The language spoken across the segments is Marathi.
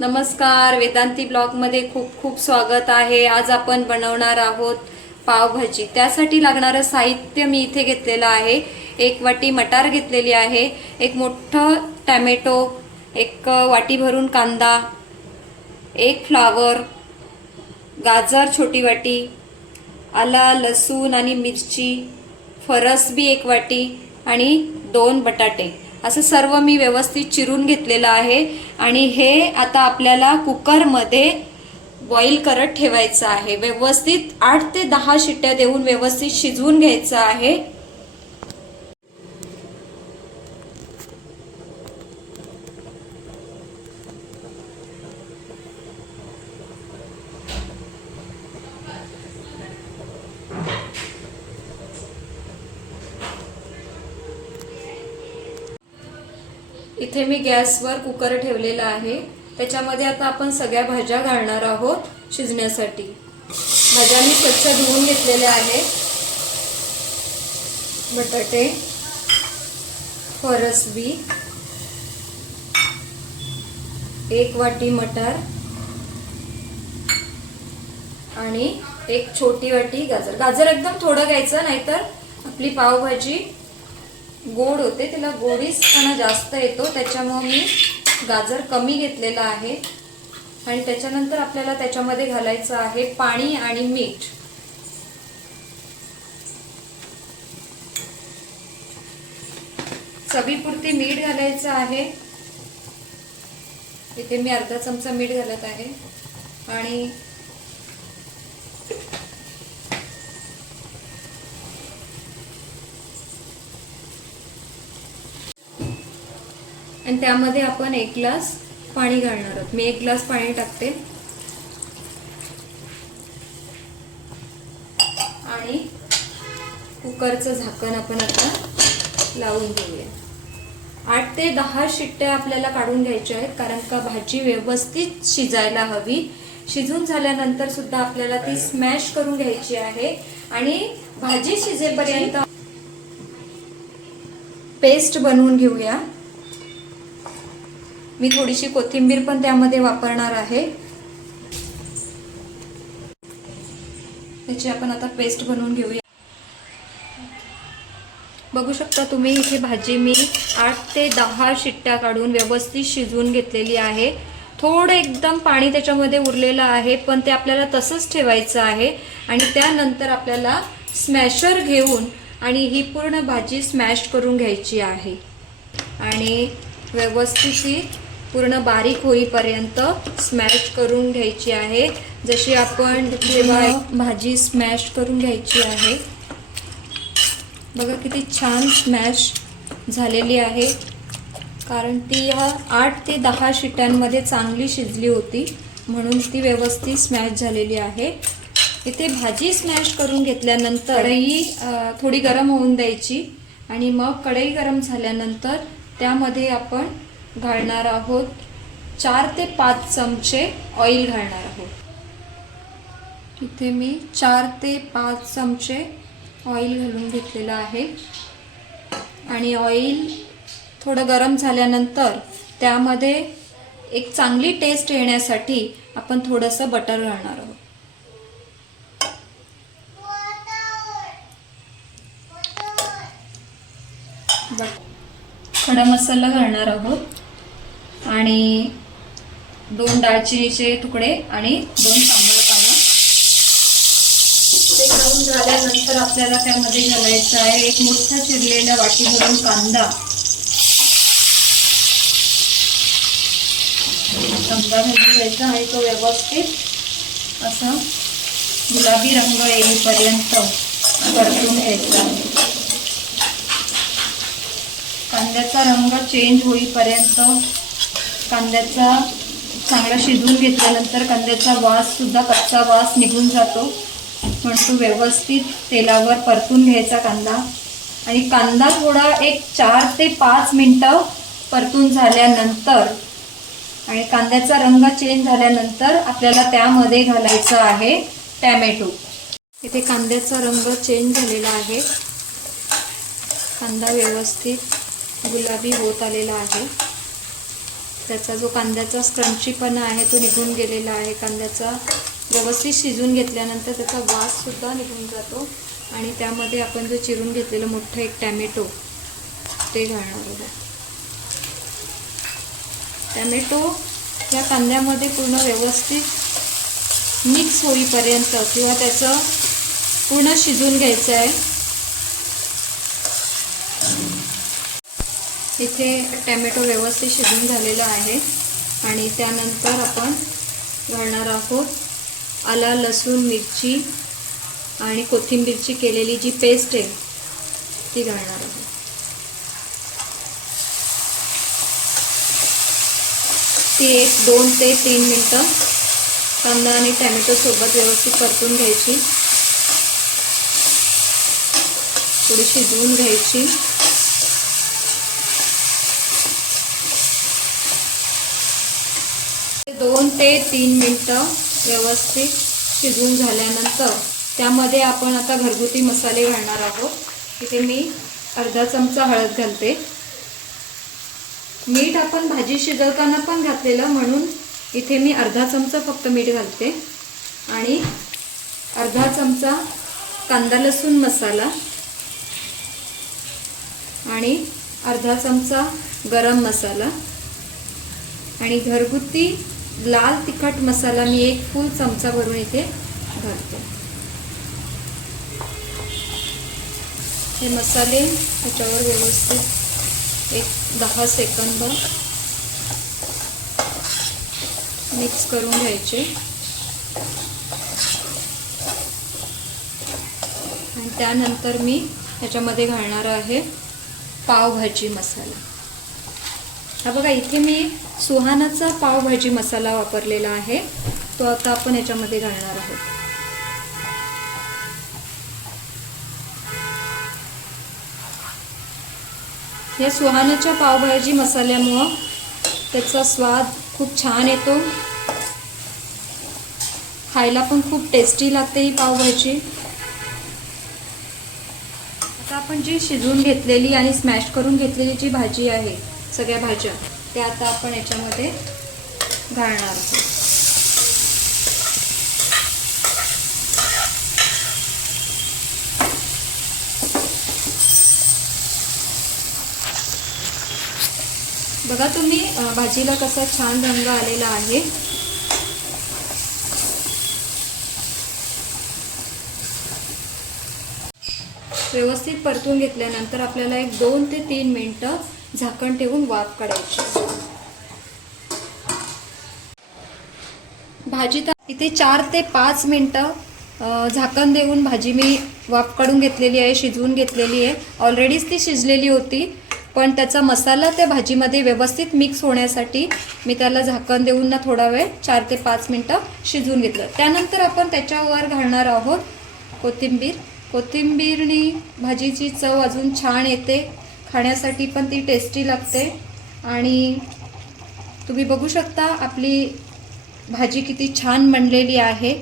नमस्कार, वेदांती ब्लॉगमध्ये खूप खूप स्वागत आहे। आज आपण बनवणार आहोत पावभाजी। त्यासाठी लागणारे साहित्य मी इथे घेतलेलं आहे। एक वाटी मटार घेतलेली आहे, एक मोठा टोमॅटो, एक वाटी भरून कांदा, एक फ्लावर, गाजर छोटी वाटी, आला लसूण आणि मिरची, फरसबी एक वाटी आणि 2 बटाटे। असं सर्व मी व्यवस्थित चिरून घेतलेलं आहे आणि हे आता आपल्याला कुकर मध्ये बॉईल करत ठेवायचं आहे। व्यवस्थित 8 ते 10 शिट्ट्या देऊन व्यवस्थित शिजवून घ्यायचं आहे। इथे मी गॅसवर कुकर ठेवलेला आहे। त्याच्यामध्ये आता आपण सगळ्या भाज्या घालणार आहोत शिजण्यासाठी। भाज्या मी स्वच्छ धुवून घेतलेल्या आहेत। बटाटे, फरसबी, 1 वाटी मटार आणि 1 छोटी वाटी गाजर। गाजर एकदम थोडं घ्यायचं, नाहीतर आपली पावभाजी गोड होते, त्याला गोडीसपणा जास्त येतो, त्याच्यामुळे मी गाजर कमी घेतलेला आहे। आणि त्याच्यानंतर आपल्याला त्याच्यामध्ये घालायचं आहे पाणी आणि मीठ। चवीपुरती मीठ घालायचं आहे। इथे मी अर्धा चमचा मीठ घालत आहे आणि त्यामध्ये आपण 1 ग्लास पाणी घालणार आहोत। मी 1 ग्लास पाणी टाकते आणि कुकरचं झाकण आपण आता लावून घेऊया। 8 ते 10 शिट्ट्या आपल्याला काढून घ्यायच्या आहेत, कारण का भाजी व्यवस्थित शिजायला हवी। शिजून झाल्यानंतर सुद्धा आपल्याला ती स्मॅश करून घ्यायची आहे आणि भाजी शिजेपर्यंत पेस्ट बनवून घेऊया। मी थोडीशी कोथिंबीर पण त्यामध्ये वापरणार आहे। त्याची आपण आता पेस्ट बनवून घेऊया। बघू शकता तुम्ही, इथे भाजी मी 8 ते 10 शिट्ट्या काढून व्यवस्थित शिजवून घेतलेली आहे। थोडं एकदम पाणी त्याच्यामध्ये उरलेलं आहे, पण ते आपल्याला तसंच ठेवायचं आहे आणि त्यानंतर आपल्याला स्मॅशर घेऊन आणि ही पूर्ण भाजी स्मॅश करून घ्यायची आहे आणि व्यवस्थित पूर्ण बारीक होईपर्यंत स्मॅश करून घ्यायची आहे। जशी आपण जेव्हा भाजी स्मॅश करून घ्यायची आहे, बघा किती छान स्मॅश झालेली आहे, कारण ती ह्या 8 ते 10 शिट्ट्यांमध्ये चांगली शिजली होती, म्हणून ती व्यवस्थित स्मॅश झालेली आहे। इथे भाजी स्मॅश करून घेतल्यानंतर कढई थोडी गरम होऊन द्यायची आणि मग कढई गरम झाल्यानंतर त्यामध्ये आपण घालणार आहोत 4 ते 5 चमचे ऑइल घालणार आहोत। इथे मी 4 ते 5 चमचे ऑइल घालून घेतलेलं आहे आणि ऑइल थोडं गरम झाल्यानंतर त्यामध्ये एक चांगली टेस्ट येण्यासाठी आपण थोडंसं बटर घालणार आहोत। खडा मसाला घालणार आहोत आणि 2 दालचिनीचे तुकडे आणि 2 तांबडपानं। ते घालून झाल्यानंतर आपल्याला त्यामध्ये घालायचं आहे एक मोठा चिरलेला वाटी भरून कांदा। कांदा घालून घ्यायचा आणि तो व्यवस्थित असा गुलाबी रंग येईपर्यंत परतून घ्यायचा आहे। कांद्याचा रंग चेंज होईपर्यंत कांद्याचा चांगला शिजवून घेतल्यानंतर कांद्याचा वास सुद्धा, कच्चा वास निघून जातो, पण तो व्यवस्थित तेलावर परतून घ्यायचा कांदा। आणि कांदा थोडा एक 4 ते 5 मिनिटं परतून झाल्यानंतर आणि कांद्याचा रंग चेंज झाल्यानंतर आपल्याला त्यामध्ये घालायचं आहे टोमॅटो। इथे कांद्याचा रंग चेंज झालेला आहे, कांदा व्यवस्थित गुलाबी होत आलेला आहे। त्याचा जो कांद्याचा क्रंचीपणा आहे तो निघून गेलेला आहे. कांद्याचा व्यवस्थित शिजून घेतल्यानंतर त्याचा वाससुद्धा निघून जातो. आणि त्यामध्ये आपण जो चिरून घेतलेलं मोठं एक टॅमॅटो ते घालणार आहोत. टॅमॅटो या कांद्यामध्ये पूर्ण व्यवस्थित मिक्स होईपर्यंत किंवा त्याचं पूर्ण शिजून घ्यायचं आहे. इथे टॅमॅटो व्यवस्थित शिजून झालेला आहे. आणि त्यानंतर आपण घालणार आहोत आला लसूण मिरची आणि कोथिंबीरची केलेली जी पेस्ट आहे ती घालणार आहोत. ती 1-2 ते 3 मिनटं कांदा आणि टॅमॅटो सोबत व्यवस्थित परतून घ्यायची, थोडी शिजवून घ्यायची. दोन ते 3 मिनटं व्यवस्थित शिजवून झाल्यानंतर त्यामध्ये आपण आता घरगुती मसाले घालणार आहोत. इथे मी अर्धा चमचा हळद घालते. मीठ आपण भाजी शिजवताना पण घातलेलं, म्हणून इथे मी अर्धा चमचा फक्त मीठ घालते. आणि अर्धा चमचा कांदा लसूण मसाला आणि अर्धा चमचा गरम मसाला आणि घरगुती लाल तिखट मसाला मी 1 फुल चमचा भरून इथे घालते. हे मसाले त्याच्यावर व्यवस्थित 10 सेकंद मिक्स करून घ्यायचे. आणि त्यानंतर मी ह्याच्यामध्ये घालणार आहे पावभाजी मसाला. हा बघा, इथे मी सुहानाचा पावभाजी मसाला वापरलेला आहे, तो आता आपण याच्यामध्ये घालणार आहोत. या सुहानाच्या पावभाजी मसाल्यामुळं त्याचा स्वाद खूप छान येतो, खायला पण खूप टेस्टी लागते ही पावभाजी. आता आपण जी शिजवून घेतलेली आणि स्मॅश करून घेतलेली जी भाजी आहे, सगळ्या भाज्या त्या आता आपण याच्यामध्ये घालणार आहोत. बघा तुम्ही भाजीला कसा छान रंग आलेला आहे. व्यवस्थित परतून घेतल्यानंतर आपल्याला 2 ते 3 मिनिटं झाकण ठेवून वाफ काढायची. भाजी इथे 4 ते 5 मिनिटं झाकण देऊन भाजी मी वाफ काढून घेतलेली आहे, शिजवून घेतलेली आहे. ऑलरेडीच ती शिजलेली होती, पण त्याचा मसाला त्या भाजीमध्ये व्यवस्थित मिक्स होण्यासाठी मी त्याला झाकण देऊन ना थोडा वेळ 4 ते 5 मिनिटं शिजवून घेतलं. त्यानंतर आपण त्याच्यावर घालणार आहोत कोथिंबीर. कोथिंबीरनी भाजीची चव अजून छान येते, खाण्यासाठी पण ती टेस्टी लागते. आणि तुम्ही बघू शकता आपली भाजी किती छान बनलेली आहे.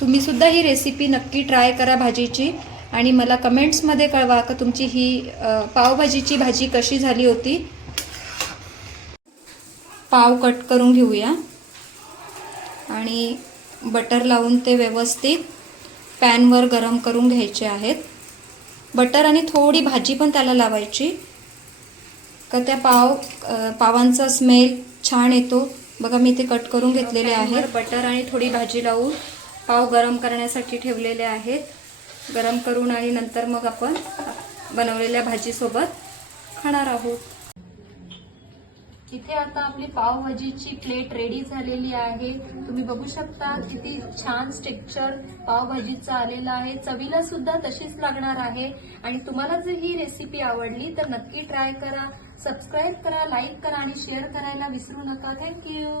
तुम्ही सुद्धा ही रेसिपी नक्की ट्राय करा भाजीची आणि मला कमेंट्समध्ये कळवा का तुमची ही पावभाजीची भाजी कशी झाली होती. पाव कट करून घेऊया आणि बटर लावून ते व्यवस्थित पॅनवर गरम करून घ्यायचे आहेत. बटर आणि थोडी भाजी पण त्याला लावायची का त्या पावांचा स्मेल छान येतो. बघा मी ते कट करून घेतलेले आहेत. बटर आणि थोडी भाजी लावून पाव गरम करण्यासाठी ठेवलेले आहेत. गरम करून आणि नंतर मग आपण बनवलेल्या भाजीसोबत खाणार आहोत. इथे आता आपली पावभाजीची प्लेट रेडी झालेली आहे. तुम्ही बघू शकता किती छान टेक्स्चर पावभाजीचं आलेलं आहे. चवीला सुद्धा तशीच लागणार आहे. आणि तुम्हाला जर ही रेसिपी आवडली तर नक्की ट्राय करा, सबस्क्राईब करा, लाईक करा आणि शेअर करायला विसरू नका. थँक्यू.